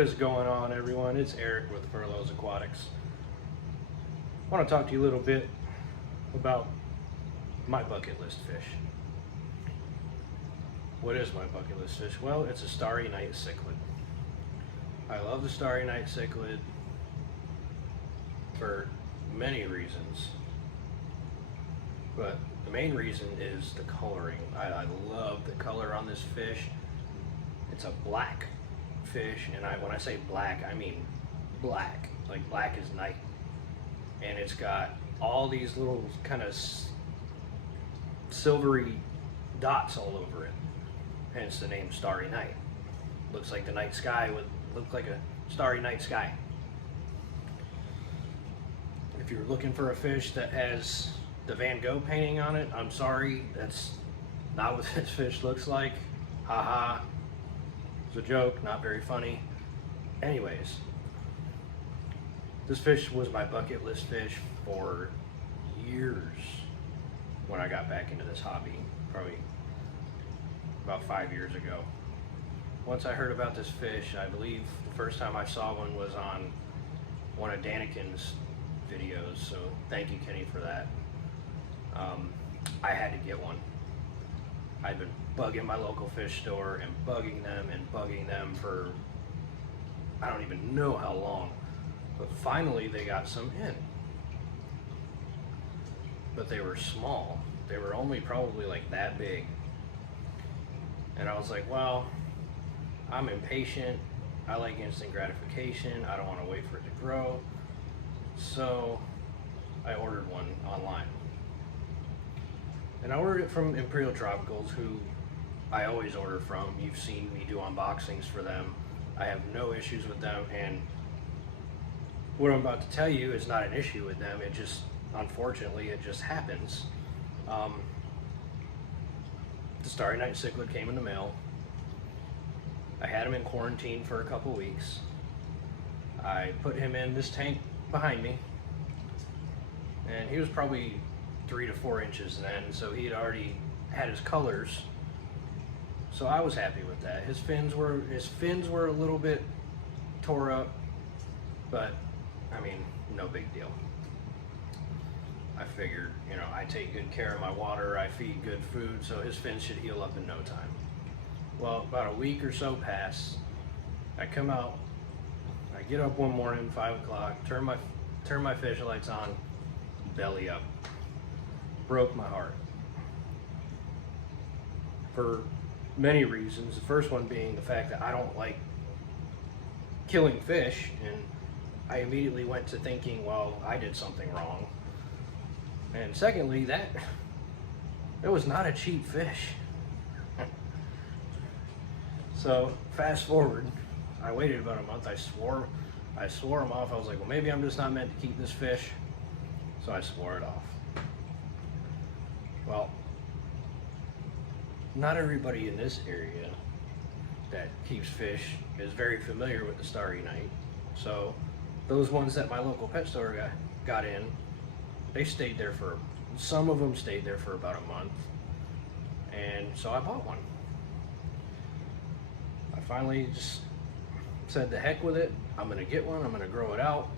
What is going on, everyone? It's Eric with Furloughs Aquatics. I want to talk to you a little bit about my bucket list fish. What is my bucket list fish? Well, it's a starry night cichlid. I love the starry night cichlid for many reasons, but the main reason is the coloring. I love the color on this fish. It's a black fish, and when I say black, I mean black, like black as night. And it's got all these little kind of silvery dots all over it, hence the name Starry Night. Looks like the night sky would look like a starry night sky. If you're looking for a fish that has the Van Gogh painting on it, I'm sorry, that's not what this fish looks like. Haha. It's a joke, not very funny. Anyways, this fish was my bucket list fish for years when I got back into this hobby, probably about 5 years ago. Once I heard about this fish, I believe the first time I saw one was on one of Daniken's videos, so thank you, Kenny, for that. I had to get one. I'd been bugging my local fish store and bugging them for I don't even know how long, but finally they got some in. But they were small. They were only probably like that big. And I was like, well, I'm impatient. I like instant gratification. I don't want to wait for it to grow. So I ordered one online. And I ordered it from Imperial Tropicals, who I always order from. You've seen me do unboxings for them. I have no issues with them, and what I'm about to tell you is not an issue with them. It just, unfortunately, it just happens. The Starry Night cichlid came in the mail. I had him in quarantine for a couple weeks. I put him in this tank behind me, and he was probably 3 to 4 inches then, so he had already had his colors. So I was happy with that. His fins were a little bit tore up, but I mean, no big deal. I figured, you know, I take good care of my water, I feed good food, so his fins should heal up in no time. Well, about a week or so passed. I come out, I get up one morning, 5 o'clock, turn my fish lights on, belly up. Broke my heart for many reasons. The first one being the fact that I don't like killing fish, and I immediately went to thinking, well, I did something wrong. And secondly, that it was not a cheap fish. So fast forward, I waited about a month. I swore him off. I was like, well, maybe I'm just not meant to keep this fish. So I swore it off. Well, not everybody in this area that keeps fish is very familiar with the Starry Night. So those ones that my local pet store got in, they stayed there for, some of them stayed there for about a month. And so I bought one. I finally just said, the heck with it. I'm gonna get one, I'm gonna grow it out.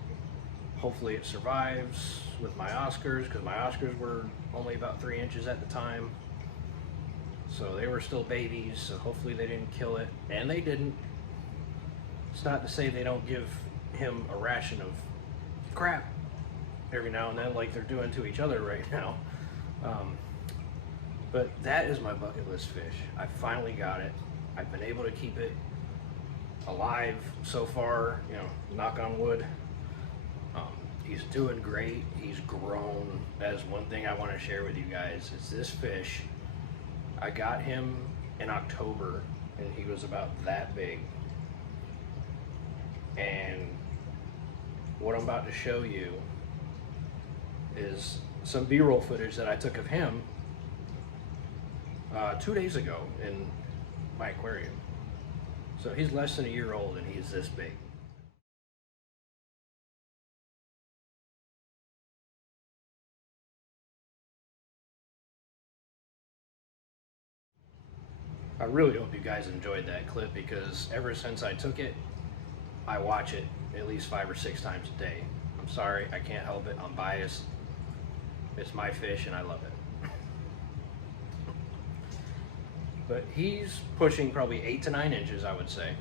Hopefully it survives with my Oscars, because my Oscars were only about 3 inches at the time. So they were still babies, so hopefully they didn't kill it. And they didn't. It's not to say they don't give him a ration of crap every now and then like they're doing to each other right now. But that is my bucket list fish. I finally got it. I've been able to keep it alive so far, you know, knock on wood. He's doing great. He's grown. That is one thing I want to share with you guys. Is this fish, I got him in October and he was about that big. And what I'm about to show you is some B-roll footage that I took of him 2 days ago in my aquarium. So he's less than a year old and he's this big. I really hope you guys enjoyed that clip, because ever since I took it, I watch it at least 5 or 6 times a day. I'm sorry, I can't help it. I'm biased. It's my fish and I love it. But he's pushing probably 8 to 9 inches, I would say.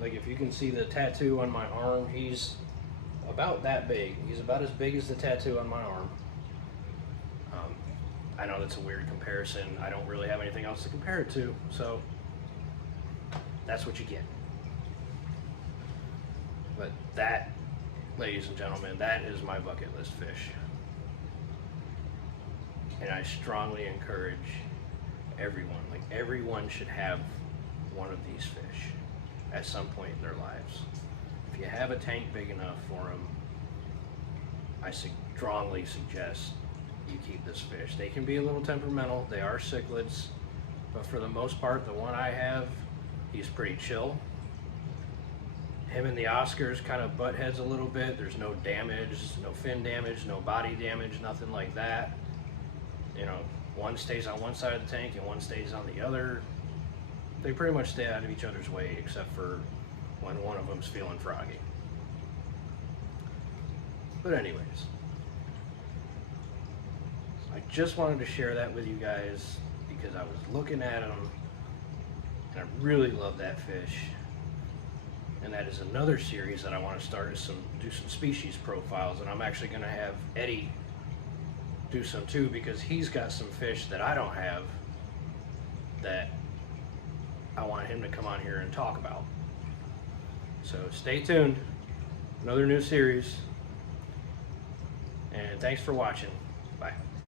Like if you can see the tattoo on my arm, he's about that big. He's about as big as the tattoo on my arm. I know that's a weird comparison. I don't really have anything else to compare it to, so that's what you get. But that, ladies and gentlemen, that is my bucket list fish. And I strongly encourage everyone, like everyone should have one of these fish at some point in their lives. If you have a tank big enough for them, I strongly suggest you keep this fish. They can be a little temperamental, they are cichlids, but for the most part, the one I have, he's pretty chill. Him and the Oscars kind of butt heads a little bit. There's no damage, no fin damage, no body damage, nothing like that. You know, one stays on one side of the tank and one stays on the other. They pretty much stay out of each other's way except for when one of them's feeling froggy. But anyways, I just wanted to share that with you guys because I was looking at them and I really love that fish. And that is another series that I want to start, is do some species profiles, and I'm actually going to have Eddie do some too, because he's got some fish that I don't have that I want him to come on here and talk about. So stay tuned, another new series, and thanks for watching.